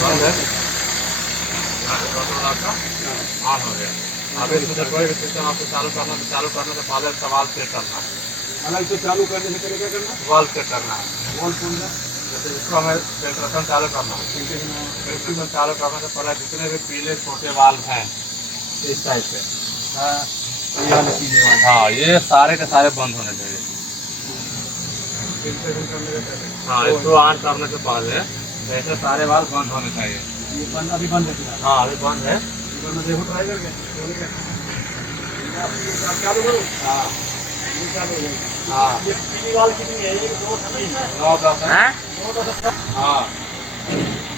बंद है। ऑन हो गया। अभी इसमें कोई भी सिस्टम आपको चालू करना तो चालू करने से पहले सवाल सेट करना है। अलग से चालू करने से पहले क्या करना है? वाल सेट करना है। वॉल कौन सा? जैसे इसको हमें फिल्ट्रेशन चालू करना है। फिल्ट्रेशन चालू करने से पहले जितने भी पीले छोटे वाल्व हैं इस टाइप से, हाँ, ये वाले पीले वाले। हाँ ये सारे के सारे बंद होने चाहिए। फिल्ट्रेशन करने से पहले। हाँ इसको ऑन करने से पहले ऐसे सारे वाल्व बंद होने चाहिए। ये बंद अभी बंद है फिलहाल। हाँ अभी बंद है। ये बंद देखो ट्राई करके। आप चालू करो। हाँ ये चालू हो जाएगा। हाँ ये पीली वाल कितनी है? ये 2 है। 9-10 है। हाँ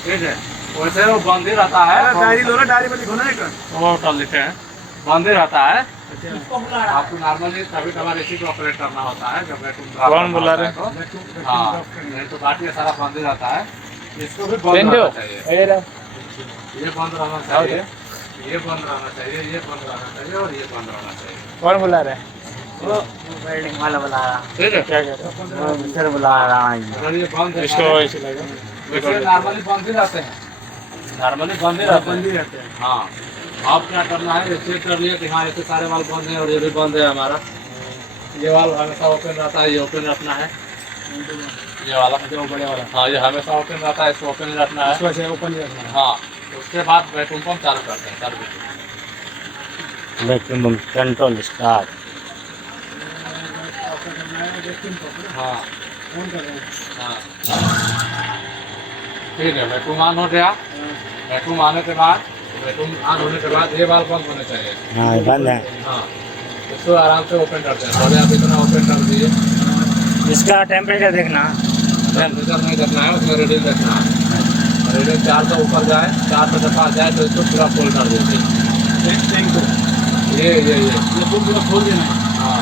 ठीक है, वैसे वो बंद ही रहता है। डायरी लो ना, डायरी में लिखो ना एक। वो कर लिखे हैं, बंद ही रहता है। किसको बुला रहा है? आपको नॉर्मली कभी कभार इसी को ऑपरेट करना होता है जब वैक्यूम कौन बुला रहे हैं? हाँ नहीं तो बाकी ये सारा बंद ही रहता है। इसको भी बंद रहना चाहिए। ये बंद रहना चाहिए, ये बंद रहना चाहिए, ये बंद रहना चाहिए और ये बंद रहना चाहिए। कौन बुला रहे हैं? वो वेल्डिंग वाला बुला रहा, ठीक है, क्या कह रहे वो मिस्टर बुला रहा है। अगर ये बंद हैं? है इसको ऐसे लगा। वैसे नॉर्मली बंद ही रहते हैं, नॉर्मली बंद ही रहते बंद ही हैं। रहते हैं। हाँ आप क्या करना है, ये चेक कर लिए कि हाँ ऐसे सारे वाल्व बंद है और ये भी बंद है हमारा। ये वाल्व हमेशा ओपन रहता है, ये ओपन रखना है। ये वाला जो बड़े वाला। हाँ ये हमेशा ओपन रहता है, इसको ओपन ही रखना है। इसको ऐसे ओपन ही रखना है। हाँ उसके बाद वैक्यूम पंप चालू करते हैं, चालू कीजिए। Vacuum control start. आपको करना है वैक्यूम पंप ना। हाँ ऑन कर रहे हैं। हाँ ठीक है, वैक्यूम ऑन हो गया। वैक्यूम आने के बाद, वैक्यूम ऑन होने के बाद ये वाल्व बंद होने चाहिए। हाँ बंद है। हाँ इसको आराम से ओपन करते हैं। पहले आप इतना ओपन कर दीजिए। इसका टेम्परेचर देखना। टेम्परेचर नहीं देखना है, उसमें रीडिंग देखना है। रीडिंग 4 से ऊपर जाए, 4 से पास जाए तो इसको पूरा फुल कर दीजिए। टैंक को ये पूरा खोल देना है। हाँ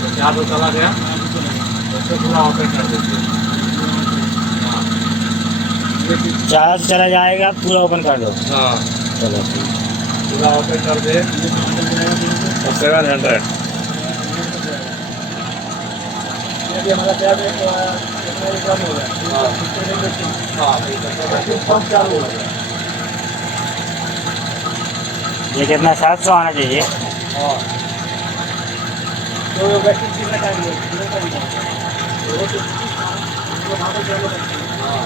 तो 4 तो चला गया, इसको पूरा ओपन कर दीजिए। हाँ 4 चला जाएगा, पूरा ओपन कर दो। हाँ चलो ठीक। पूरा ओपन कर दे। 700 ये भी हमारा टैब एक कम हो गया। हाँ हाँ वैक्यूम पंप चालू हो गया। ये कितना 700 आना चाहिए। हाँ तो वैक्यूम कितना टाइम लगेगा? कितना टाइम लगेगा? वहाँ पे चालू करते हैं। हाँ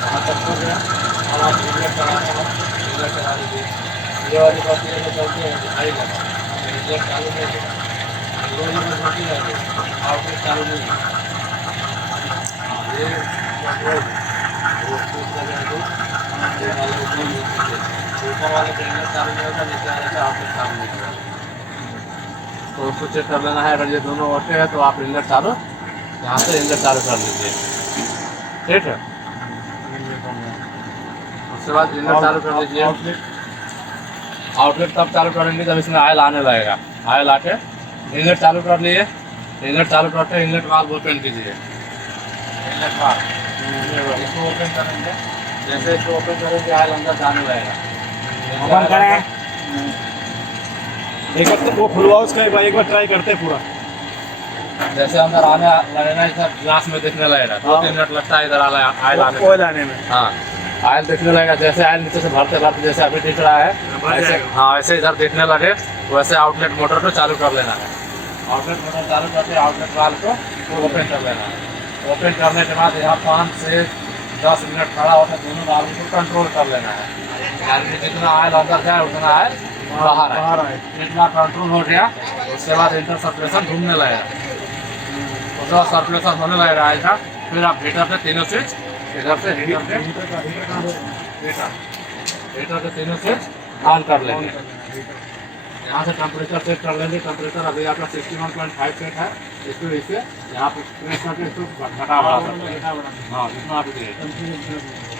वहाँ तक हो गया। अब आप इंजन चलाना है, इंजन चला लीजिए। ये वाली बात ये जो चलती है दिखाई लगा, इंजन चालू नहीं है, ये वाली बात होती है आउटलेट चालू नहीं है। हाँ, ये कंट्रोल है, वो स्विच लगा दो, ये वाला ऊपर नीचे, ऊपर वाले पे इंजन चालू नहीं होगा, नीचे वाले पे आउटलेट चालू नहीं होगा। तो उसको चेक कर लेना है। अगर ये दोनों ओके है तो आप इंजन चालू, यहाँ से इंजन चालू कर लीजिए। ठीक है, उसके बाद इंजन चालू कर लीजिए। आउटलेट तब चालू करेंगे जब इसमें ऑयल आने लगेगा। ऑयल आके इनलेट चालू कर लिए, इनलेट चालू करके इनलेट वाल्व ओपन कीजिए। इनलेट वाल्व इसको ओपन करेंगे, जैसे इसको ओपन करेंगे ऑयल अंदर जाने लगेगा। ओपन करें। एक बार तो वो खुलवाओ उसका, एक बार ट्राई करते हैं पूरा। जैसे अंदर आने लगेगा, इधर ग्लास में दिखने लगेगा। 2-3 मिनट लगता है इधर ऑयल आने में। ऑयल आने में। हाँ ऑयल दिखने लगेगा, जैसे ऑयल नीचे से भरते भरते जैसे अभी दिख रहा है ऐसे, हाँ ऐसे इधर दिखने लगे वैसे आउटलेट मोटर को चालू कर लेना है। आउटलेट मोटर चालू करके आउटलेट वाल्व को ओपन कर लेना है। ओपन करने के बाद यहाँ 5 से 10 मिनट खड़ा होकर दोनों वाल्व को कंट्रोल कर लेना है। यानी जितना ऑयल अंदर जाए उतना ऑयल बाहर आए। इतना कंट्रोल हो गया, उसके बाद इंटर सर्कुलेशन घूमने लगेगा। उसके बाद सर्कुलेशन होने लगेगा ऑयल का। फिर आप हीटर पे तीनों स्विच, इधर से हीटर पे हीटर के तीनों स्विच ऑन कर लेंगे। यहाँ से टेम्परेचर सेट कर लेंगे। टेम्परेचर अभी आपका 61.5 सेट है। इसको इसे यहाँ पे प्रेस करके इसको घटा बढ़ा सकते हैं। हाँ जितना आप दिए,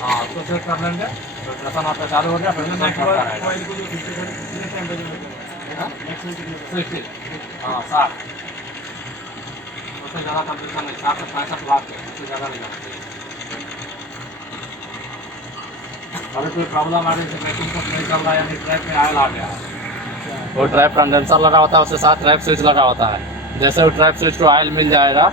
हाँ उसको सेट कर लेंगे। फिल्ट्रेशन आपका चालू हो गया, फिल्ट्रेशन करता रहेगा। हाँ 60, उससे ज़्यादा टेम्परेचर नहीं, 60 से 65 वाट है, उससे ज़्यादा नहीं जाना चाहिए। अभी कोई प्रॉब्लम आ रही है, वैक्यूम पंप नहीं चल रहा है, यानी ट्रैप में ऑयल आ गया है। वो ट्रैप कंडेंसर लगा होता है, उसके साथ ट्रैप स्विच लगा होता है। जैसे वो ट्रैप स्विच को ऑयल मिल जाएगा,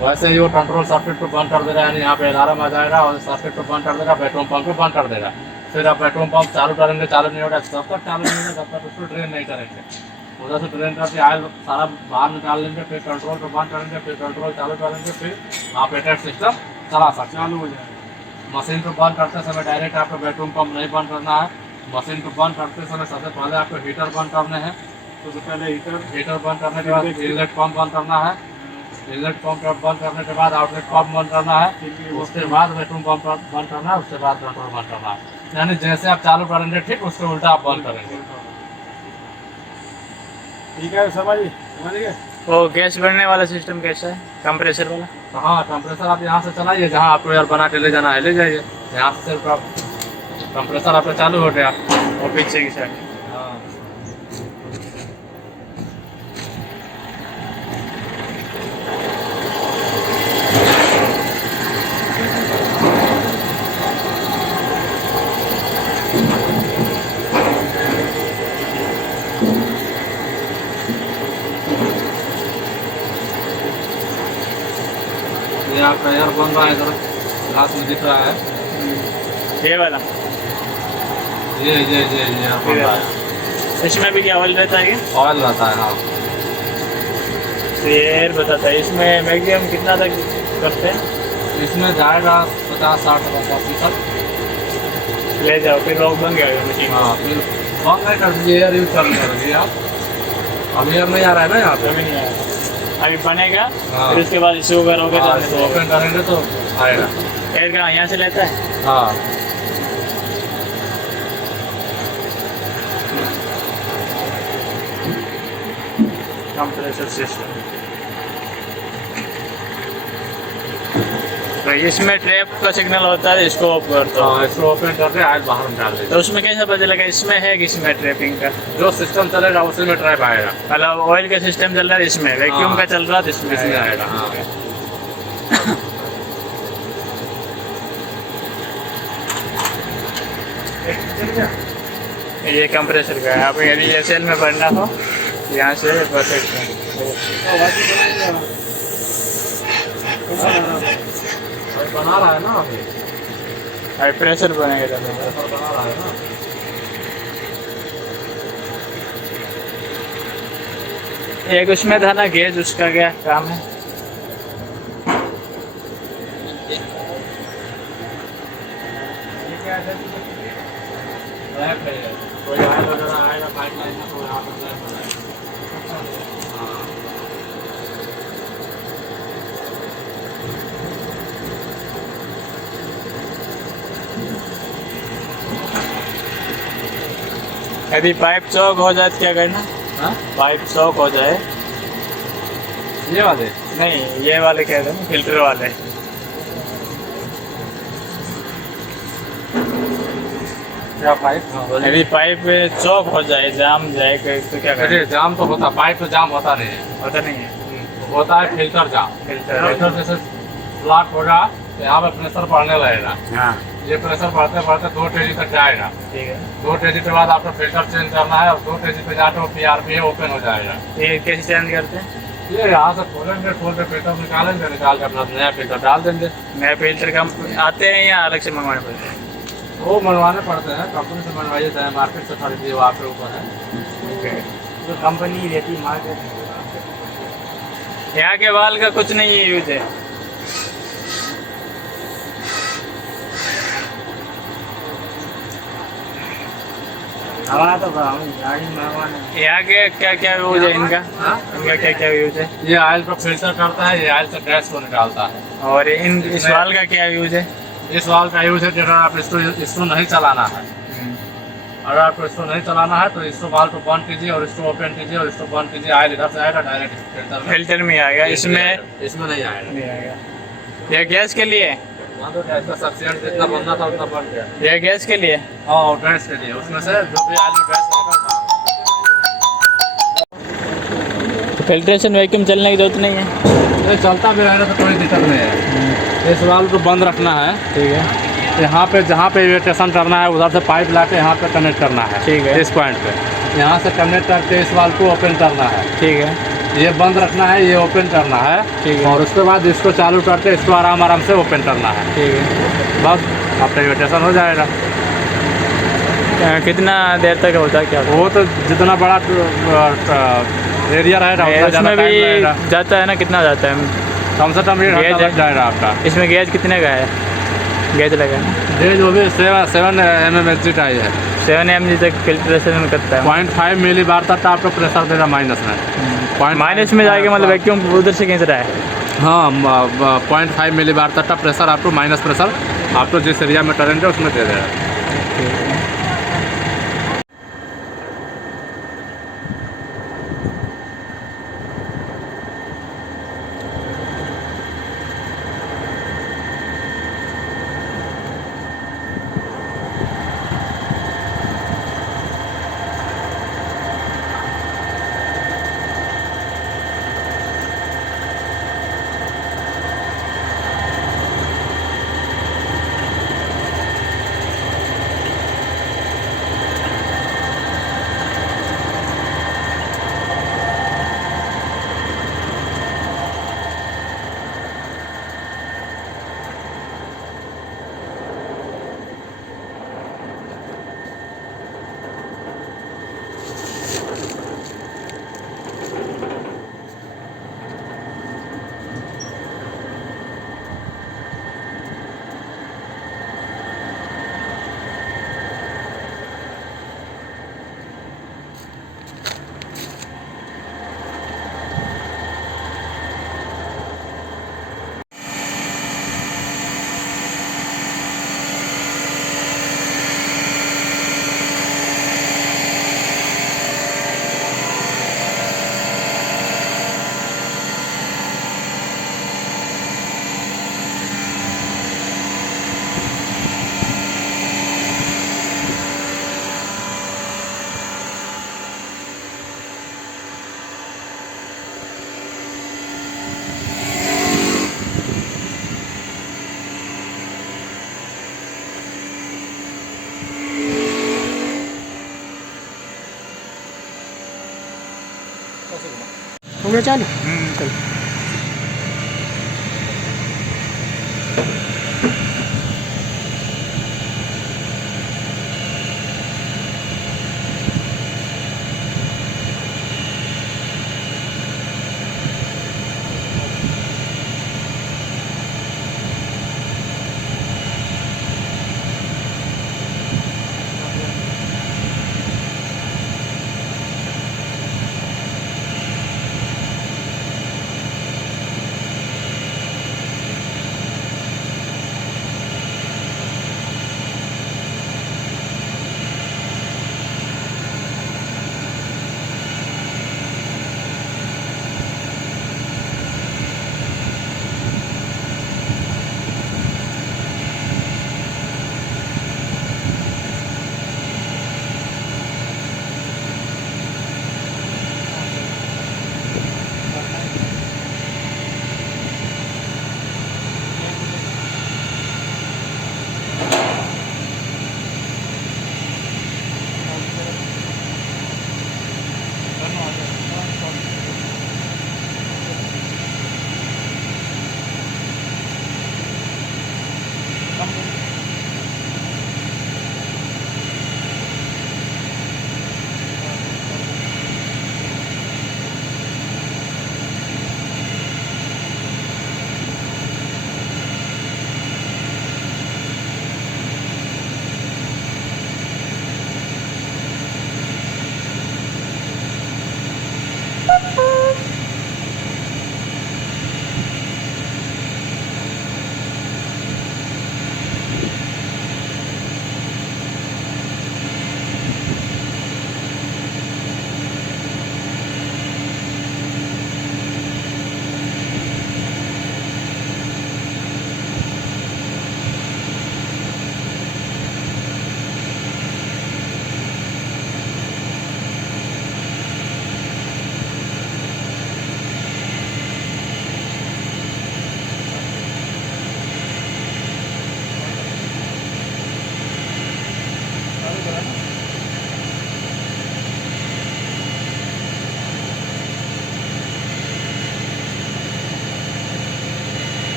वैसे ही वो कंट्रोल सर्किट को बंद कर देगा, यानी यहाँ पे अलार्म आ जाएगा और सर्किट को बंद कर देगा, पेट्रोल पंप को बंद कर देगा। फिर आप पेट्रोल पंप चालू करेंगे, चालू नहीं होगा, जब तक चालू नहीं होगा तब तक उसको ड्रेन नहीं करेंगे। उधर से ड्रेन करके ऑयल सारा बाहर निकाल लेंगे, फिर कंट्रोल को बंद करेंगे, फिर कंट्रोल चालू करेंगे, फिर ऑपरेटेड सिस्टम चला सकते हैं। चालू हो जाएगा। मशीन को बंद करते समय डायरेक्ट आपको पेट्रोल पंप नहीं बंद करना है। मशीन को बंद करते समय सबसे पहले आपको हीटर बंद करने हैं। तो पहले हीटर बंद करने के बाद इनलेट पंप बंद करना है। इनलेट पंप बंद करने के बाद आउटलेट पंप बंद करना है। उसके बाद पेट्रोल पंप बंद करना है, उसके बाद कंट्रोल बंद करना है। यानी जैसे आप चालू करेंगे ठीक उसके उल्टा आप बंद करेंगे। ठीक है, समझ गए। वो गैस भरने वाला सिस्टम कैसा है, कंप्रेसर वाला? तो हाँ, कंप्रेसर आप यहाँ से चलाइए, जहाँ आपको यार बना के ले जाना है ले जाइए। यहाँ से सिर्फ आप कंप्रेसर आपका चालू हो गया। और पीछे की साइड हाँ, ये आपका एयर बन रहा है, इधर ग्लास में दिख रहा है। ये वाला? ये एयर बन रहा है। इसमें भी क्या ऑयल रहता है क्या? ऑयल रहता है। हाँ, तो ये एयर बताता है। इसमें मैक्सिमम कितना तक करते हैं? इसमें जाएगा 50-60 85 तक। ले जाओ, फिर लॉक बन गया मशीन। हाँ, फिर बंद नहीं कर दीजिए, एयर यूज करने लगे आप। अब एयर नहीं आ रहा है ना यहाँ पे। अभी नहीं आया, अभी बनेगा। हाँ। फिर उसके बाद इशू करोगे हाँ, तो इसको ओपन करेंगे तो आएगा। एयर का यहाँ से लेता है। हाँ, कंप्रेसर सिस्टम। तो इसमें ट्रैप का सिग्नल होता है, इसको ऑफ कर दो। हाँ, इसको ओपन करके ऑयल बाहर निकाल देंगे। तो उसमें कैसा पता चलेगा इसमें है कि इसमें ट्रैपिंग का? जो सिस्टम चलेगा उसी में ट्रैप आएगा। मतलब ऑयल का सिस्टम चल रहा है इसमें, वैक्यूम हाँ। का चल रहा है तो इसमें इसमें आएगा। आएगा। हाँ, ये कंप्रेसर का है। आप यदि एसएल में भरना हो यहाँ से भर सकते हैं। बना रहा है ना अभी, हाई प्रेशर बनेगा तो। बना रहा है ना। एक उसमें था ना गेज, उसका क्या काम है? ट्रैप है, कोई ऑयल वगैरह आएगा पाइपलाइन में तो यहाँ पर ट्रैप हो जाएगा। यदि पाइप चौक हो जाए तो क्या करना? हाँ, पाइप चौक हो जाए? ये वाले नहीं, ये वाले कह रहे हैं, फिल्टर वाले। क्या पाइप? यदि पाइप चौक हो जाए, जाम जाए तो क्या करना? अरे जाम तो होता, पाइप तो जाम होता नहीं है। होता नहीं है होता है फिल्टर जाम। फिल्टर। फिल्टर जैसे ब्लॉक होगा तो यहाँ पे प्रेशर बढ़ने लगेगा। हाँ, ये प्रेशर बढ़ते बढ़ते 2 kg तक जाएगा। ठीक है। 2 kg के बाद आपको फिल्टर चेंज करना है और 2 kg पे जाकर PRP ओपन हो जाएगा। ये कैसे चेंज करते हैं? ये यहाँ से खोलेंगे, खोल के फिल्टर निकालेंगे, निकाल के अपना नया फिल्टर डाल देंगे। नए फिल्टर कम आते हैं या अलग से मंगवाने पड़ते हैं? वो मनवाने पड़ते हैं, कंपनी से मनवाइए चाहे मार्केट से खरीदिए, वो आपके ऊपर है। ओके। जो कंपनी रहती है मार्केट, यहाँ के वाल का कुछ नहीं यूज है। हवा तो गाड़ी मंगवाने। यहाँ के क्या क्या यूज है इनका? हाँ? इनका क्या क्या यूज है? ये ऑयल को फिल्टर करता है, ये ऑयल से गैस को निकालता है। और इस वाल का क्या यूज है? इस वाल का यूज है कि अगर आप इसको नहीं चलाना है, अगर आपको इसको नहीं चलाना है तो इसको वाल को बंद कीजिए और इसको ओपन कीजिए और इसको बंद कीजिए, ऑयल इधर से आएगा डायरेक्ट फिल्टर में। फिल्टर में आएगा, इसमें इसमें नहीं आएगा। नहीं आएगा। ये गैस के लिए? वहाँ तो गैस का सब्सिडेंट जितना बनना था उतना बन गया। ये गैस के लिए? हाँ, गैस के लिए उसमें से जो भी ऑयल में गैस रहेगा। फिल्ट्रेशन वैक्यूम चलने की जरूरत नहीं है? ये चलता भी रहेगा तो कोई दिक्कत नहीं है। इस वाल को बंद रखना है, ठीक है। यहाँ पे जहाँ पे इवेटेशन करना है उधर से पाइप ला के यहाँ पे कनेक्ट करना है। ठीक है। इस पॉइंट पे यहाँ से कनेक्ट करके इस वाल को ओपन करना है। ठीक है। ये बंद रखना है, ये ओपन करना है। ठीक है। और उसके बाद इसको चालू करके इसको आराम आराम से ओपन करना है। ठीक है। बस आपका इन्विटेशन हो जाएगा। कितना देर तक होता है क्या? वो तो जितना बड़ा एरिया रहेगा उतना ज़्यादा उसमें टाइम भी लगेगा। जाता है ना, कितना जाता है? कम से कम 1 घंटा गेज लग जाएगा आपका। इसमें गेज कितने का है? गेज लगा है ये जो भी 7 mmHg का ही है। 7 mg तक फिल्ट्रेशन करता है। 0.5 मिली बार तक आपको प्रेशर देगा माइनस में। माइनस में जाएगा मतलब वैक्यूम उधर से खींच रहा है। हाँ 0.5 मिली बार तक का प्रेशर आपको, माइनस प्रेशर आपको जिस एरिया में करंट है उसमें दे देगा। हो गया चालू।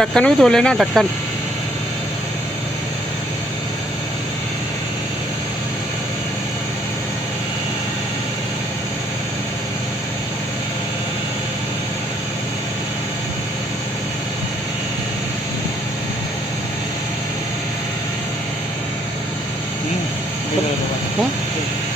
ढक्कन भी धो लेना, ढक्कन। हाँ?